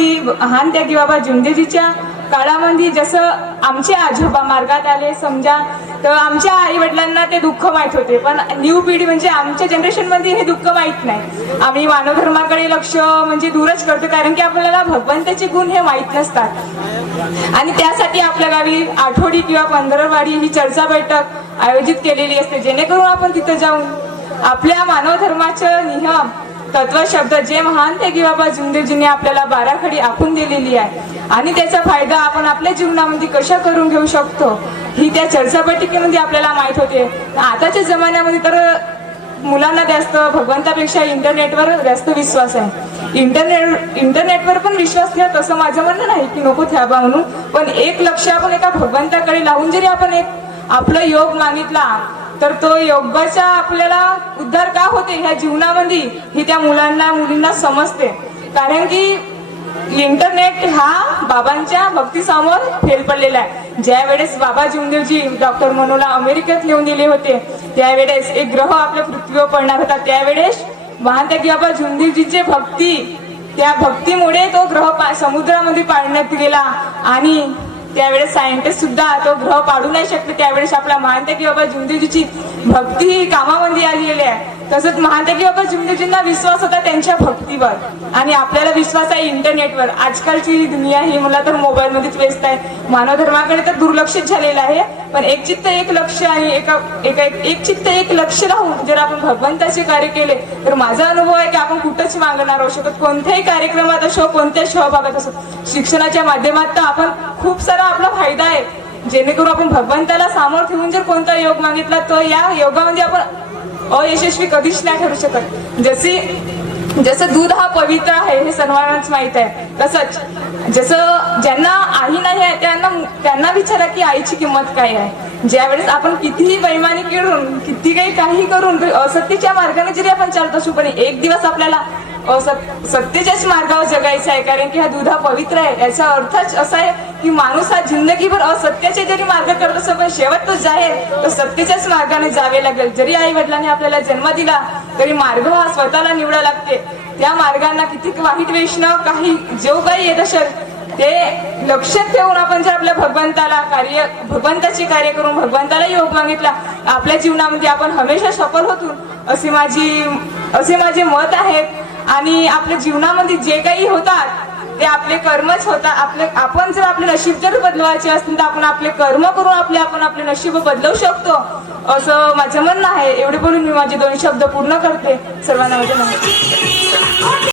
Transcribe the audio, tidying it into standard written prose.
काळामध्ये महान त्यागी बाबा जुंदेजीच्या काळामध्ये जसं आमचे आजोबा मार्गात आले समजा, तर आमच्या आई वडिलांना ते दुःख माहीत होते, पण न्यू पिढी म्हणजे आमच्या जनरेशनमध्ये हे दुःख माहीत नाही. आम्ही मानव धर्माकडे लक्ष म्हणजे दूरच करतो, कारण की आपल्याला भगवंताचे गुण हे माहीत नसतात. आणि त्यासाठी आपल्या गावी आठवडी किंवा पंधरवाडी ही चर्चा बैठक आयोजित केलेली असते, जेणेकरून आपण तिथं जाऊन आपल्या मानव धर्माचं नियम तत्व शब्द जे महान त्यागी बाबा जुंदेजींनी आपल्याला बाराखडी आखून दिलेली आहे आणि त्याचा फायदा आपण आपल्या जीवनामध्ये कशा करून घेऊ शकतो ही त्या चर्चा बैठकीमध्ये आपल्याला माहीत होते. आताच्या जमान्यामध्ये तर मुलांना जास्त भगवंतापेक्षा इंटरनेटवर जास्त विश्वास आहे. इंटरनेटवर पण विश्वास ठेवा, तसं माझं म्हणणं नाही की नको ठेवा म्हणून, पण एक लक्ष आपण एका भगवंताकडे लावून जरी आपण एक आपला योग मागितला तर तो योगाचा आपल्याला उद्धार का होते ह्या जीवनामध्ये ही त्या मुलांना मुलींना समजते. कारण की इंटरनेट हा बाबांच्या भक्तीसमोर फेल पडलेला आहे. ज्या वेळेस बाबा जुंदेजी डॉक्टर मनोला अमेरिकेत नेऊन दिले होते, त्यावेळेस एक ग्रह आपल्या पृथ्वीवर पडणार होता. त्यावेळेस महान त्यागी बाबा जुंदेजीचे भक्ती, त्या भक्तीमुळे तो ग्रह समुद्रामध्ये पाडण्यात गेला आणि त्यावेळेस सायंटिस्ट सुद्धा तो ग्रह पाडू नाही शकले. त्यावेळेस आपला महान त्यागी बाबा जुंदेजीची भक्ती ही कामामध्ये आलेली आहे. तसंच महान त्यागी बाबा जुंदेजींना विश्वास होता त्यांच्या भक्तीवर आणि आपल्याला विश्वास आहे इंटरनेटवर. आजकालची दुनिया ही मला तर मोबाईल मध्येच व्यस्त आहे. मानव धर्माकडे तर दुर्लक्षित झालेलं आहे, पण एक चित्त एक लक्ष आणि एक चित्त एक लक्ष राहून जर आपण भगवंताचे कार्य केले तर माझा अनुभव आहे की आपण कुठंच मागणार असू शकत. कोणत्याही कार्यक्रमात असो, कोणत्या सहभागात असो, शिक्षणाच्या माध्यमात आपण खूप सारा आपला फायदा आहे, जेणेकरून आपण भगवंताला सामोर ठेवून जर कोणता योग मागितला तर या योगामध्ये आपण अयशस्वी कधीच नाही ठरू शकत. जसं दूध हा पवित्र आहे हे सर्वांनाच माहित आहे, तसंच जसं ज्यांना आई नाही आहे त्यांना विचारा की आईची किंमत काय आहे. ज्यावेळेस आपण कितीही बैमानी करून किती काही करून असत्याच्या मार्गाने जरी आपण चालत असू, पण एक दिवस आपल्याला सत्तेच्याच मार्गावर जगायचं आहे. कारण की हा दूध हा पवित्र आहे, याचा अर्थच असा आहे की माणूस हा जिंदगीभर असत्याचे जरी मार्ग करत असो, पण शेवट तो जाहीर तर सत्तेच्याच मार्गाने जावे लागेल. जरी आई वडिलांनी आपल्याला जन्म दिला तरी मार्ग हा स्वतःला निवडा लागते. त्या मार्गांना किती वाईट वेषणं काही जो काही येत असेल ते लक्षात ठेवून आपण जर आपल्या भगवंताचे कार्य करून भगवंताला योग मागितला, आपल्या जीवनामध्ये आपण हमेशा सफल होतो असे माझे मत आहे. आणि आपल्या जीवनामध्ये जे काही होतात ते आपले कर्मच होतात. आपण जर आपले नशीब जर बदलवायचे असतील तर आपण आपले कर्म करून आपण आपले नशीब बदलवू शकतो असं माझं म्हणणं आहे. एवढे बोलून मी माझे 2 शब्द पूर्ण करते. सर्वांना माझे नमस्कार.